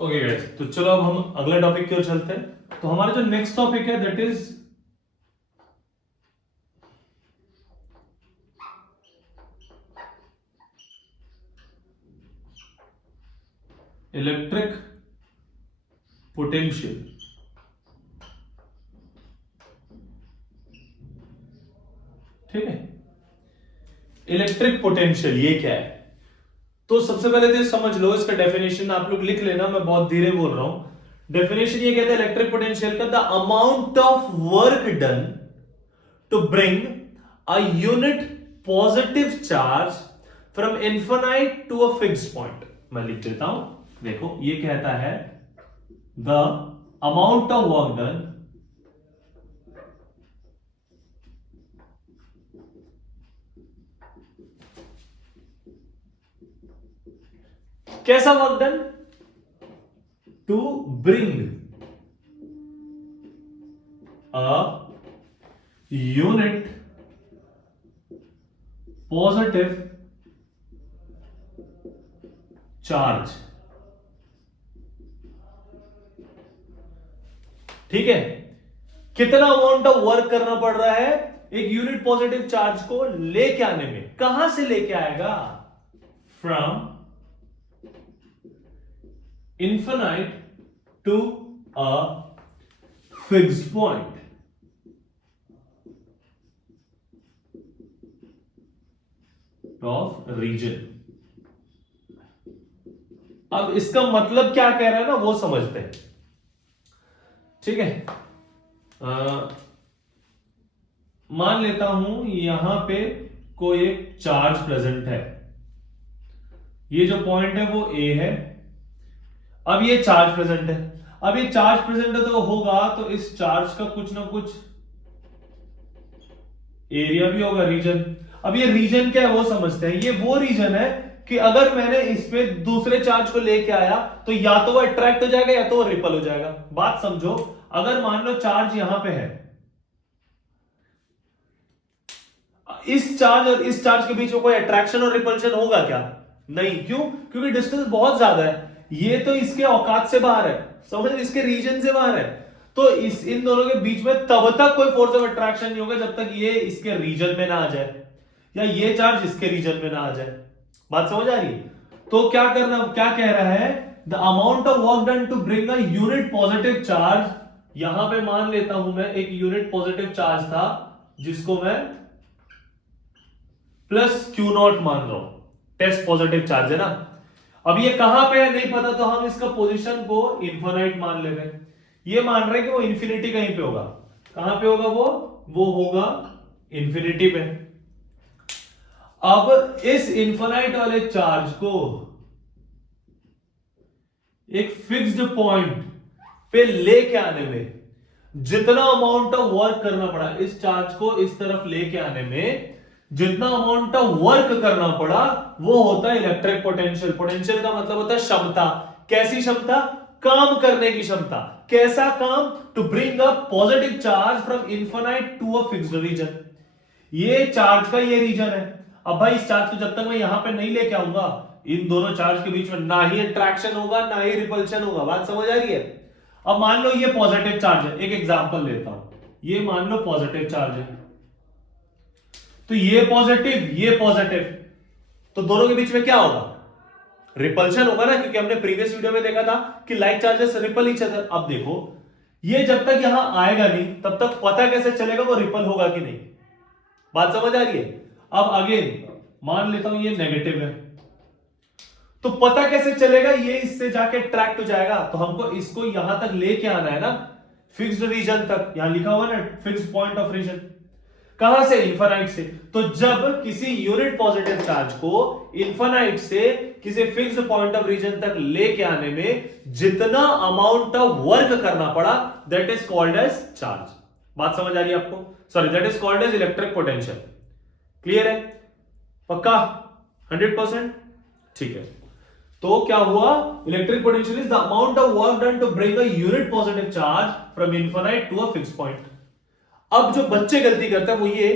Okay guys, तो चलो अब हम अगले टॉपिक की ओर चलते हैं। तो हमारा जो नेक्स्ट टॉपिक है दैट इज इलेक्ट्रिक पोटेंशियल। ठीक है, इलेक्ट्रिक पोटेंशियल ये क्या है? तो सबसे पहले तो समझ लो इसका डेफिनेशन, आप लोग लिख लेना, मैं बहुत धीरे बोल रहा हूं। डेफिनेशन ये कहता है इलेक्ट्रिक पोटेंशियल का, the amount of work done to bring a unit positive charge from infinite to a fixed point. मैं लिख देता हूं, देखो ये कहता है the amount of work done कैसा work done to bring a unit positive charge. ठीक है, कितना अमाउंट ऑफ वर्क करना पड़ रहा है एक यूनिट पॉजिटिव चार्ज को लेके आने में? कहां से लेके आएगा? From infinite to a fixed point of region. अब इसका मतलब क्या कह रहा है ना, वो समझते हैं। ठीक है, मान लेता हूं यहां पे कोई एक चार्ज प्रेजेंट है, ये जो पॉइंट है वो ए है। अब ये चार्ज प्रेजेंट है, अब ये चार्ज प्रेजेंट है तो होगा तो इस चार्ज का कुछ ना कुछ एरिया भी होगा, रीजन। अब ये रीजन क्या है वो समझते हैं। ये वो रीजन है कि अगर मैंने इस पे दूसरे चार्ज को लेके आया तो या तो वो अट्रैक्ट हो जाएगा या तो वो रिपल हो जाएगा। बात समझो, अगर मान लो चार्ज यहां पे है, इस चार्ज और इस चार्ज के बीच में कोई अट्रैक्शन और रिपल्शन होगा क्या? नहीं। क्यों? क्योंकि डिस्टेंस बहुत ज्यादा है, ये तो इसके औकात से बाहर है, समझ, इसके रीजन से बाहर है। तो इस इन दोनों के बीच में तब तक कोई फोर्स ऑफ अट्रैक्शन नहीं होगा जब तक ये इसके रीजन में ना आ जाए या ये चार्ज इसके रीजन में ना आ जाए। बात समझ आ रही है? तो क्या करना, क्या कह रहा है, the amount of work done to bring a unit positive charge. यहां पे मान लेता हूं मैं एक यूनिट पॉजिटिव चार्ज था जिसको मैं प्लस क्यू नॉट मान रहा हूं, टेस्ट पॉजिटिव चार्ज है ना। अब ये कहां पे है नहीं पता, तो हम इसका पोजीशन को इन्फिनाइट मान ले रहे हैं। ये मान रहे हैं कि वो इन्फिनिटी कहीं पे होगा। कहां पे होगा वो होगा इन्फिनिटी पे। अब इस इन्फिनाइट वाले चार्ज को एक फिक्स्ड पॉइंट पे लेके आने में जितना अमाउंट ऑफ वर्क करना पड़ा, इस चार्ज को इस तरफ लेके आने में जितना अमाउंट ऑफ वर्क करना पड़ा वो होता है इलेक्ट्रिक पोटेंशियल। पोटेंशियल का मतलब होता है क्षमता। कैसी क्षमता? काम करने की क्षमता। कैसा काम? To bring a positive charge from infinite to a fixed region. ये चार्ज का ये रीजन है। अब भाई इस चार्ज को जब तक मैं यहां पे नहीं लेके आऊंगा, इन दोनों चार्ज के बीच में ना ही अट्रैक्शन होगा ना ही रिपल्शन होगा। बात समझ आ रही है? अब मान लो ये पॉजिटिव चार्ज है, एक एग्जांपल लेता हूं, ये मान लो पॉजिटिव चार्ज है, तो ये पॉजिटिव, तो दोनों के बीच में क्या होगा? रिपल्शन होगा ना, क्योंकि हमने प्रीवियस वीडियो में देखा था कि like charges ripple each other. अब देखो, ये जब तक यहां आएगा नहीं तब तक पता कैसे चलेगा वो रिपल होगा कि नहीं? बात समझ आ रही है? अब अगेन मान लेता हूं ये नेगेटिव है, तो पता कैसे चलेगा? ये इससे जाके ट्रैक्ट हो जाएगा, तो हमको इसको यहां तक लेके आना है ना, फिक्स्ड रीजन तक। यहां लिखा हुआ ना फिक्स्ड पॉइंट ऑफ रीजन। कहां से? इन्फिनाइट से। तो जब किसी यूनिट पॉजिटिव चार्ज को इन्फिनाइट से किसी फिक्स्ड पॉइंट ऑफ रीजन तक लेके आने में जितना अमाउंट ऑफ वर्क करना पड़ा that is called as charge. बात समझ आ रही है आपको? Sorry, that is called as electric potential. Clear है? पक्का? 100%? ठीक है। तो क्या हुआ? Electric potential is the amount of work done to bring a unit positive charge from infinite to a fixed point. अब जो बच्चे गलती करते हैं वो ये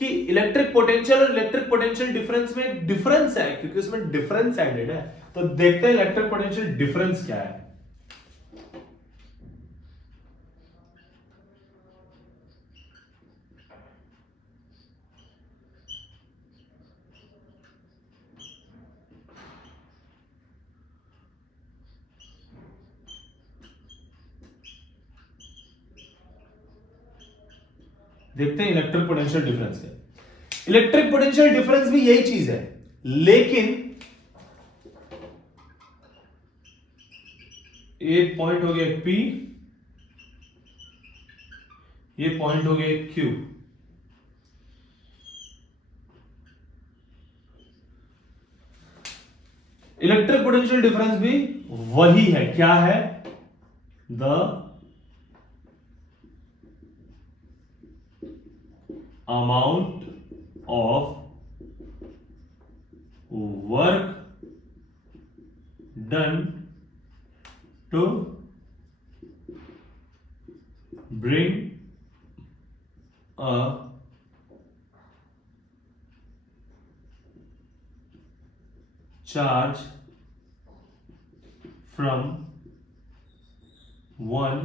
कि इलेक्ट्रिक पोटेंशियल और इलेक्ट्रिक पोटेंशियल डिफरेंस में डिफरेंस है, क्योंकि उसमें डिफरेंस एडेड है। तो देखते हैं इलेक्ट्रिक पोटेंशियल डिफरेंस क्या है। देखते हैं इलेक्ट्रिक पोटेंशियल डिफरेंस क्या। इलेक्ट्रिक पोटेंशियल डिफरेंस भी यही चीज है, लेकिन एक पॉइंट हो गया P, ये पॉइंट हो गया Q। इलेक्ट्रिक पोटेंशियल डिफरेंस भी वही है, क्या है? The amount of work done to bring a charge from one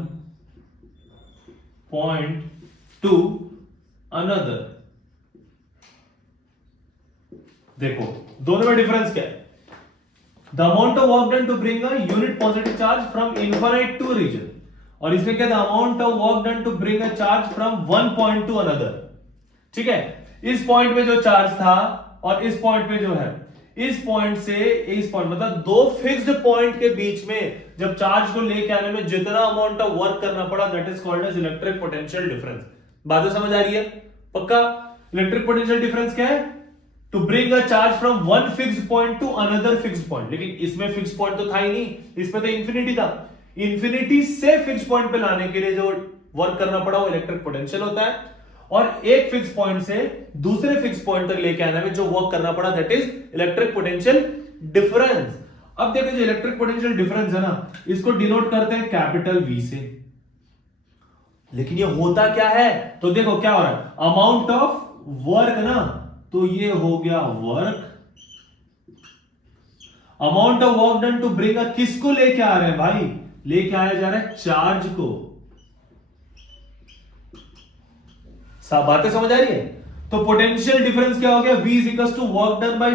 point to another। देखो दोनों में डिफरेंस क्या है? The amount of work done to bring a unit positive charge from infinite to region, और इसमें क्या? The amount of work done to bring a charge from one point to another. ठीक है, इस पॉइंट में जो चार्ज था और इस पॉइंट में जो है, इस पॉइंट से इस पॉइंट, मतलब दो फिक्स्ड पॉइंट के बीच में जब चार्ज को लेके आने में जितना अमाउंट ऑफ वर्क करना पड़ा, that is called as electric potential difference. बात समझ आ रही है? पक्का? इलेक्ट्रिक पोटेंशियल डिफरेंस क्या है? To bring a charge from one fixed point to another fixed point. लेकिन इसमें फिक्स्ड पॉइंट तो था ही नहीं, इसमें तो इंफिनिटी था। इंफिनिटी से फिक्स्ड पॉइंट पे लाने के लिए जो वर्क करना पड़ा वो इलेक्ट्रिक पोटेंशियल होता है, और एक फिक्स पॉइंट से दूसरे फिक्स पॉइंट तक लेके आने में जो वर्क करना पड़ा, that is electric potential difference. अब देखो जो इलेक्ट्रिक पोटेंशियल डिफरेंस है ना, इसको डिनोट करते हैं कैपिटल V से। लेकिन ये होता क्या है? तो देखो क्या हो रहा है, अमाउंट ऑफ वर्क ना, तो ये हो गया work. Amount of work done to bring a, किसको लेके आ रहे हैं भाई? लेके आया जा रहा है चार्ज को। बातें समझ आ रही है? तो पोटेंशियल डिफरेंस क्या हो गया? V is equal to work done by,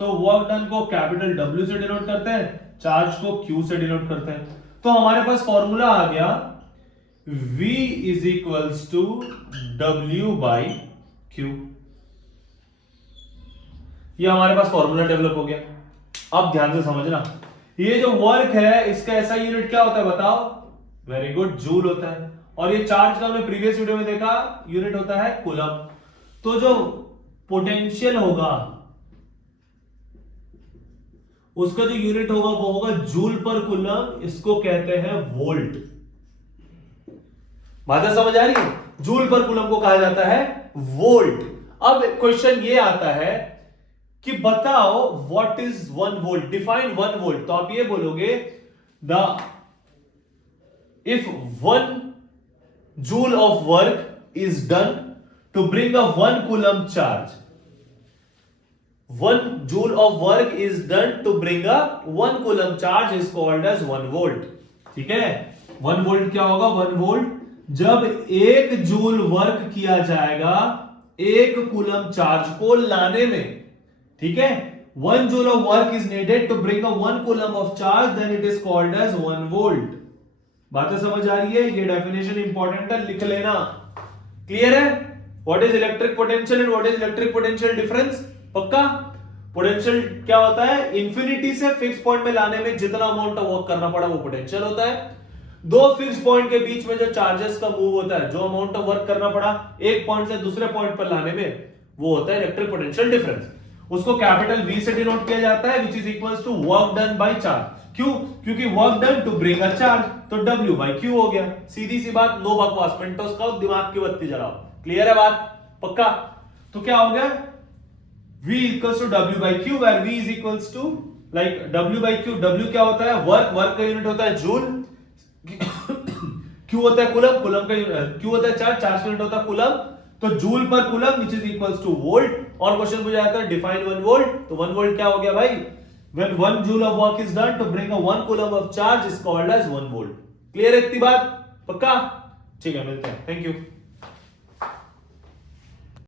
तो वर्क डन को कैपिटल W से डिनोट करते हैं, चार्ज को Q से डिनोट करते हैं। तो हमारे पास फॉर्मूला आ गया V is equal to W by Q। ये हमारे पास फॉर्मूला डेवलप हो गया। अब ध्यान से समझना, ये जो वर्क है इसका ऐसा यूनिट क्या होता है बताओ? वेरी गुड, जूल होता है। और ये चार्ज का हमने प्रीवियस वीडियो में देखा, यूनिट होता है कूलम। तो जो पोटेंशियल होगा उसका जो यूनिट होगा वो होगा जूल पर कूलम, इसको कहते हैं वोल्ट। बात समझ आ रही है? जूल पर कूलम को कहा जाता है वोल्ट। अब क्वेश्चन ये आता है कि बताओ what is 1 volt, define 1 volt. तो आप ये बोलोगे the if 1 joule of work is done to bring a 1 coulomb charge, 1 joule of work is done to bring a 1 coulomb charge is called as 1 volt। ठीक है, 1 volt क्या होगा? 1 volt जब 1 joule work किया जाएगा 1 कूलम चार्ज को लाने में। ठीक है, 1 joule of work is needed to bring a 1 coulomb of charge, then it is called as 1 volt। बातें समझ आ रही है? ये डेफिनेशन इंपॉर्टेंट है, लिख लेना। क्लियर है? What is electric potential and what is electric potential difference? पक्का? पोटेंशियल क्या होता है? इंफिनिटी से फिक्स पॉइंट में लाने में जितना अमाउंट ऑफ वर्क करना पड़ा वो पोटेंशियल होता है। दो फिक्स पॉइंट के बीच में जो चार्जेस का मूव होता है, जो अमाउंट ऑफ वर्क करना पड़ा एक पॉइंट से दूसरे पॉइंट पर लाने में, वो होता है इलेक्ट्रिक पोटेंशियल डिफरेंस। उसको कैपिटल V से डिनोट किया जाता है, which is equals to work done by charge. क्यों? क्योंकि work done to bring a charge, तो W बाई Q हो गया। सीधी सी बात, नो बकवास, मिनटोस का दिमाग की बत्ती जलाओ। क्लियर है बात? पक्का? तो क्या हो गया? V equals to W by Q, where V is equals to like W by Q। W क्या होता है? वर्क, वर्क का यूनिट होता है जूल। Q होता है कूलम, कूलम का Q होता है चार्ज, चार्ज का यूनिट होता है कूलम। तो जूल पर coulomb which is equals two volt. और क्वेश्चन पूछा जाता है डिफाइन 1 वोल्ट, तो 1 वोल्ट क्या हो गया भाई? When 1 joule of work is done to bring a 1 coulomb of charge is called as 1 volt. Clear है इतनी बात? पक्का? ठीक है, मिलते हैं. Thank you.